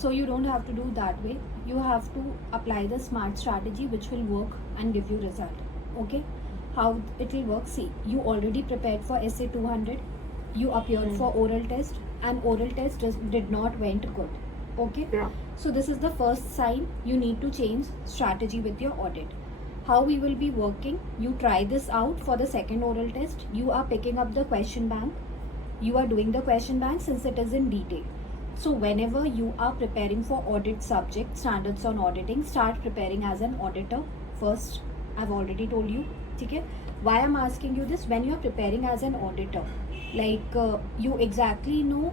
So you don't have to do that way. You have to apply the SMART strategy, which will work and give you result. Okay, how it will work? See, you already prepared for essay 200. You appeared for oral test, and oral test did not went good. Okay. Yeah. So this is the first sign. You need to change strategy with your audit. How we will be working? You try this out for the second oral test. You are picking up the question bank. You are doing the question bank since it is in detail. So whenever you are preparing for audit subject, standards on auditing, start preparing as an auditor first. I've already told you. Okay? Why I'm asking you this? When you are preparing as an auditor, like you exactly know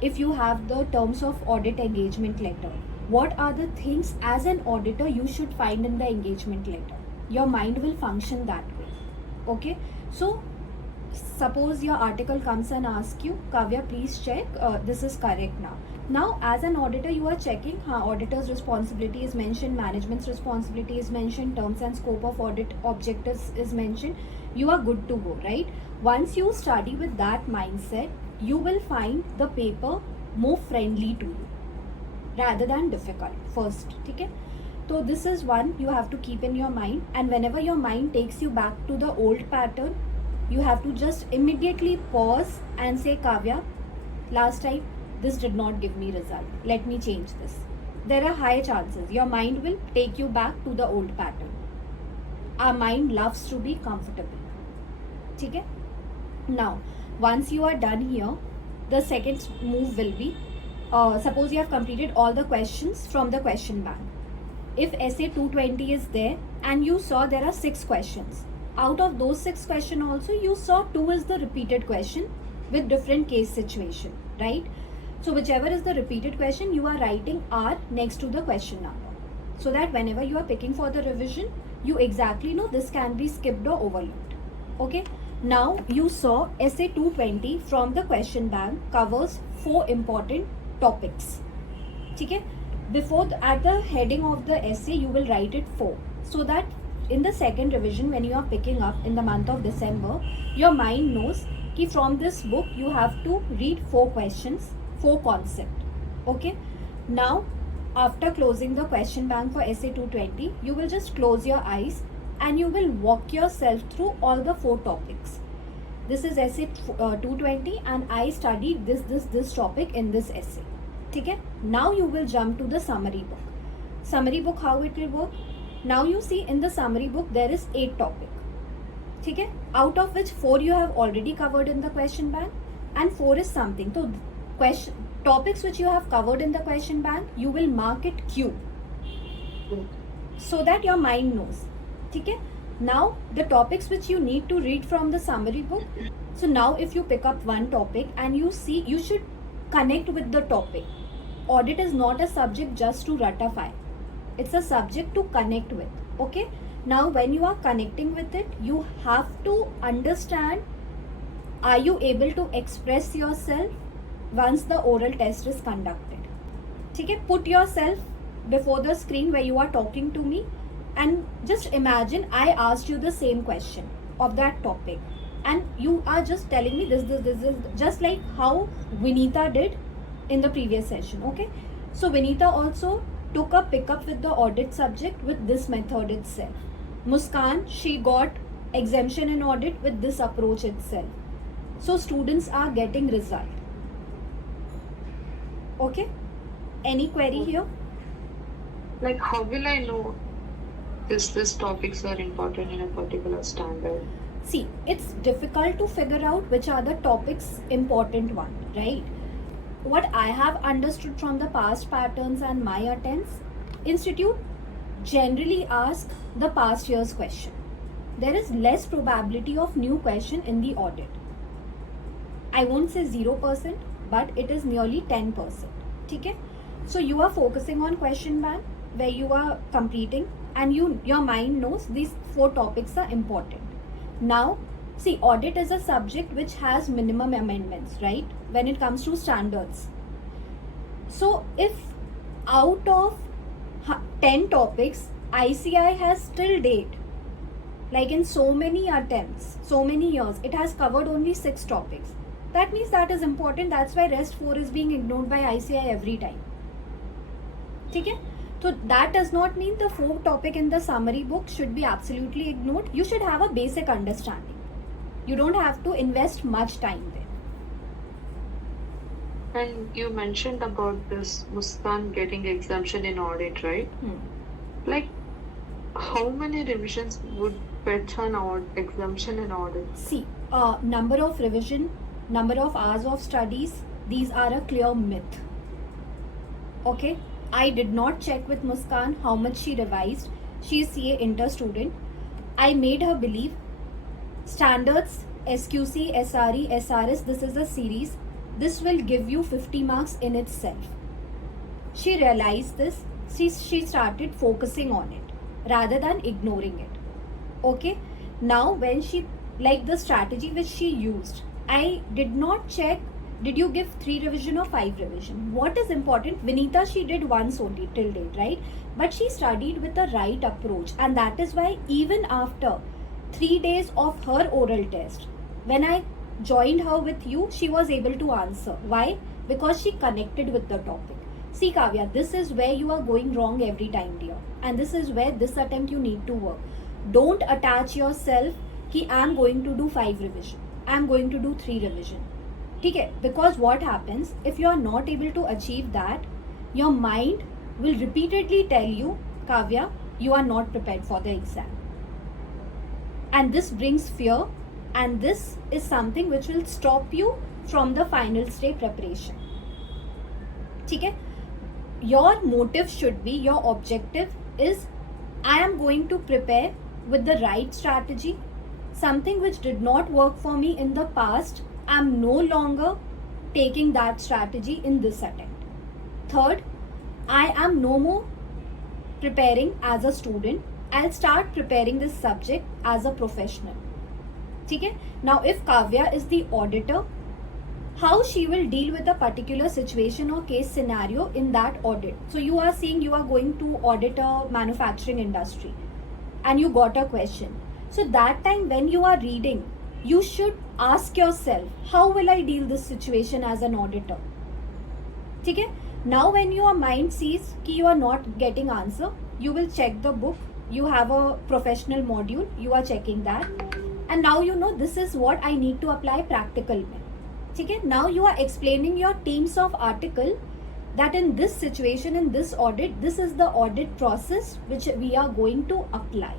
if you have the terms of audit engagement letter. What are the things as an auditor you should find in the engagement letter? Your mind will function that way. Okay? So suppose your article comes and asks you, Kavya, please check this is correct now. Now, as an auditor, you are checking auditor's responsibility is mentioned, management's responsibility is mentioned, terms and scope of audit objectives is mentioned. You are good to go, right? Once you study with that mindset, you will find the paper more friendly to you rather than difficult first. Okay? So this is one you have to keep in your mind, and whenever your mind takes you back to the old pattern, you have to just immediately pause and say, Kavya, last time this did not give me result. Let me change this. There are high chances your mind will take you back to the old pattern. Our mind loves to be comfortable. Okay? Now, once you are done here, the second move will be, suppose you have completed all the questions from the question bank. If essay 220 is there and you saw there are 6 questions, out of those 6 questions also you saw 2 is the repeated question with different case situation, right? So whichever is the repeated question, you are writing R next to the question number, so that whenever you are picking for the revision, you exactly know this can be skipped or overlooked. Okay? Now you saw essay 220 from the question bank covers 4 important topics. Okay? Before at the heading of the essay you will write it 4, so that in the second revision when you are picking up in the month of December, your mind knows कि from this book you have to read 4 questions, 4 concepts. Okay? Now after closing the question bank for essay 220, you will just close your eyes and you will walk yourself through all the 4 topics. This is essay 220 and I studied this topic in this essay. Okay? Now you will jump to the summary book. Summary book, how it will work? Now you see in the summary book there is 8 topics. Okay? Out of which 4 you have already covered in the question bank and 4 is something. So question topics which you have covered in the question bank, you will mark it Q, so that your mind knows. Okay? Now the topics which you need to read from the summary book. So now if you pick up one topic and you see, you should connect with the topic. Audit is not a subject just to ratify. It's a subject to connect with. Okay? Now when you are connecting with it, you have to understand, are you able to express yourself once the oral test is conducted? Okay? Put yourself before the screen where you are talking to me and just imagine I asked you the same question of that topic and you are just telling me this is just like how Vinita did in the previous session. Okay? So Vinita also took a pickup with the audit subject with this method itself. Muskan, she got exemption in audit with this approach itself. So students are getting result. Okay? Any query here? Like how will I know this topics are important in a particular standard? See, it's difficult to figure out which are the topics important one, right? What I have understood from the past patterns and my attempts, institute generally ask the past year's question. There is less probability of new question in the audit. I won't say 0%, but it is nearly 10%. Okay? So you are focusing on question bank where you are completing and your mind knows these 4 topics are important. Now, see, audit is a subject which has minimum amendments, right? When it comes to standards. So if out of 10 topics, ICI has till date, like in so many attempts, so many years, it has covered only 6 topics. That means that is important. That's why rest 4 is being ignored by ICI every time. ठीक है. So that does not mean the 4 topic in the summary book should be absolutely ignored. You should have a basic understanding. You don't have to invest much time there. And you mentioned about this Muskan getting exemption in audit, right? Like, how many revisions would fetch an exemption in audit? See, number of revision, number of hours of studies, these are a clear myth. Okay, I did not check with Muskan how much she revised. She is CA inter student. I made her believe standards, SQC, SRE, SRS, this is a series. This will give you 50 marks in itself. She realized this. She started focusing on it rather than ignoring it. Okay, now when she, like the strategy which she used, I did not check did you give 3 revision or 5 revision. What is important, Vinita, she did once only till date, right? But she studied with the right approach, and that is why even after 3 days of her oral test, when I joined her with you, she was able to answer. Why? Because she connected with the topic. See Kavya, this is where you are going wrong every time, dear, and this is where this attempt you need to work. Don't attach yourself कि I am going to do 5 revision, I am going to do 3 revision. ठीक है, because what happens if you are not able to achieve that, your mind will repeatedly tell you, Kavya, you are not prepared for the exam, and this brings fear, and this is something which will stop you from the final stage preparation. ठीक है, your motive should be, your objective is, I am going to prepare with the right strategy, something which did not work for me in the past, I am no longer taking that strategy in this attempt. Third, I am no more preparing as a student, I'll start preparing this subject as a professional. ठीक है, now if Kavya is the auditor, how she will deal with a particular situation or case scenario in that audit. So you are saying you are going to audit a manufacturing industry and you got a question. So that time when you are reading, you should ask yourself, how will I deal this situation as an auditor? ठीक है, now when your mind sees कि you are not getting answer, you will check the book, you have a professional module, you are checking that, and now you know this is what I need to apply practical में. ठीक है, now you are explaining your teams of article that in this situation, in this audit, this is the audit process which we are going to apply.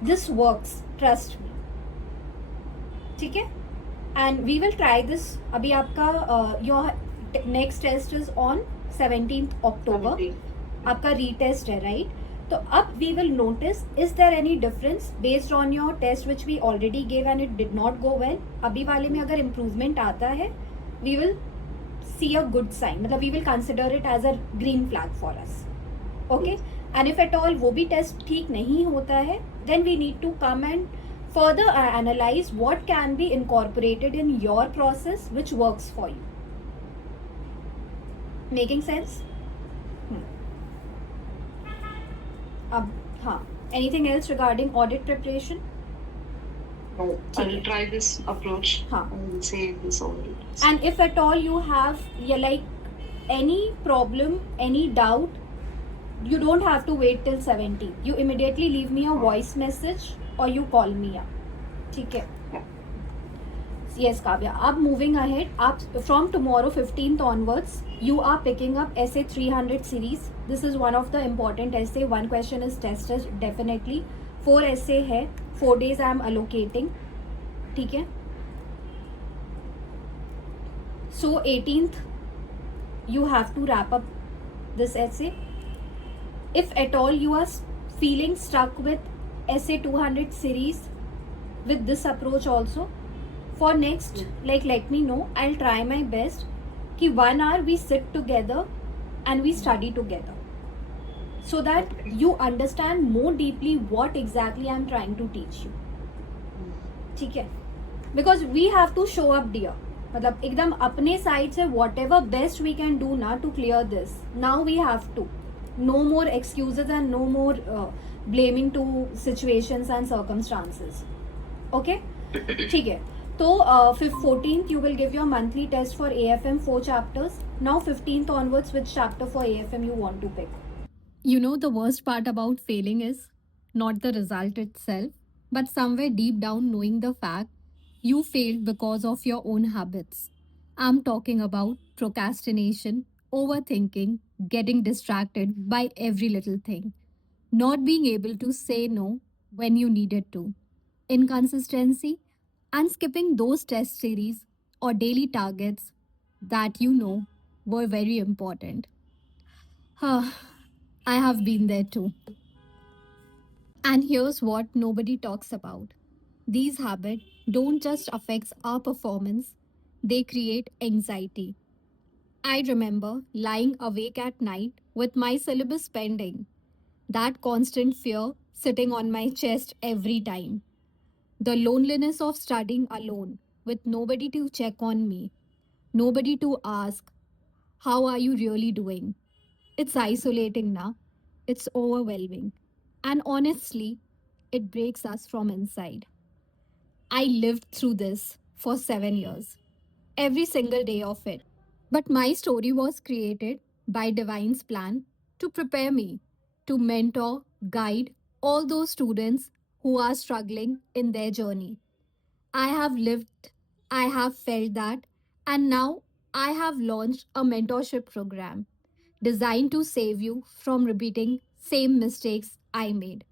This works, trust me. ठीक है, and we will try this. अभी आपका your next test is on 17th October. आपका retest है, right? तो अब we will notice, is there any difference based on your test which we already gave and it did not go well? अभी वाले में अगर improvement आता है, we will see a good sign. मतलब we will consider it as a green flag for us. Okay? And if at all वो भी test ठीक नहीं होता है, then we need to come and further analyze what can be incorporated in your process which works for you. Making sense? अब हाँ, anything else regarding audit preparation? No, I'll try this approach. हाँ. And see this audit. And if at all you have like any problem, any doubt, you don't have to wait till 17th. You immediately leave me a voice message or you call me up. ठीक है? Yes, Kavya. Ab moving ahead, from tomorrow 15th onwards, you are picking up essay 300 series. This is one of the important essay. One question is tested definitely. 4 essay है. 4 days I am allocating. ठीक है? So 18th, you have to wrap up this essay. If at all you are feeling stuck with essay 200 series with this approach also, for next, like let me know, I'll try my best कि 1 hour we sit together and we study together so that you understand more deeply what exactly I'm trying to teach you. ठीक है? Because we have to show up, dear. मतलब एकदम अपने side से whatever best we can do ना to clear this. Now we have to. No more excuses and no more blaming to situations and circumstances. Okay? ठीक है. So, 14th, you will give your monthly test for AFM 4 chapters. Now, 15th onwards, which chapter for AFM you want to pick? You know, the worst part about failing is not the result itself, but somewhere deep down knowing the fact you failed because of your own habits. I'm talking about procrastination, overthinking, getting distracted by every little thing, not being able to say no when you needed to, inconsistency, and skipping those test series or daily targets that you know were very important. I have been there too. And here's what nobody talks about. These habits don't just affect our performance, they create anxiety. I remember lying awake at night with my syllabus pending, that constant fear sitting on my chest every time. The loneliness of studying alone with nobody to check on me, nobody to ask, how are you really doing? It's isolating now. It's overwhelming. And honestly, it breaks us from inside. I lived through this for 7 years, every single day of it. But my story was created by Divine's plan to prepare me, to mentor, guide all those students who are struggling in their journey. I have lived, I have felt that, and now I have launched a mentorship program designed to save you from repeating same mistakes I made.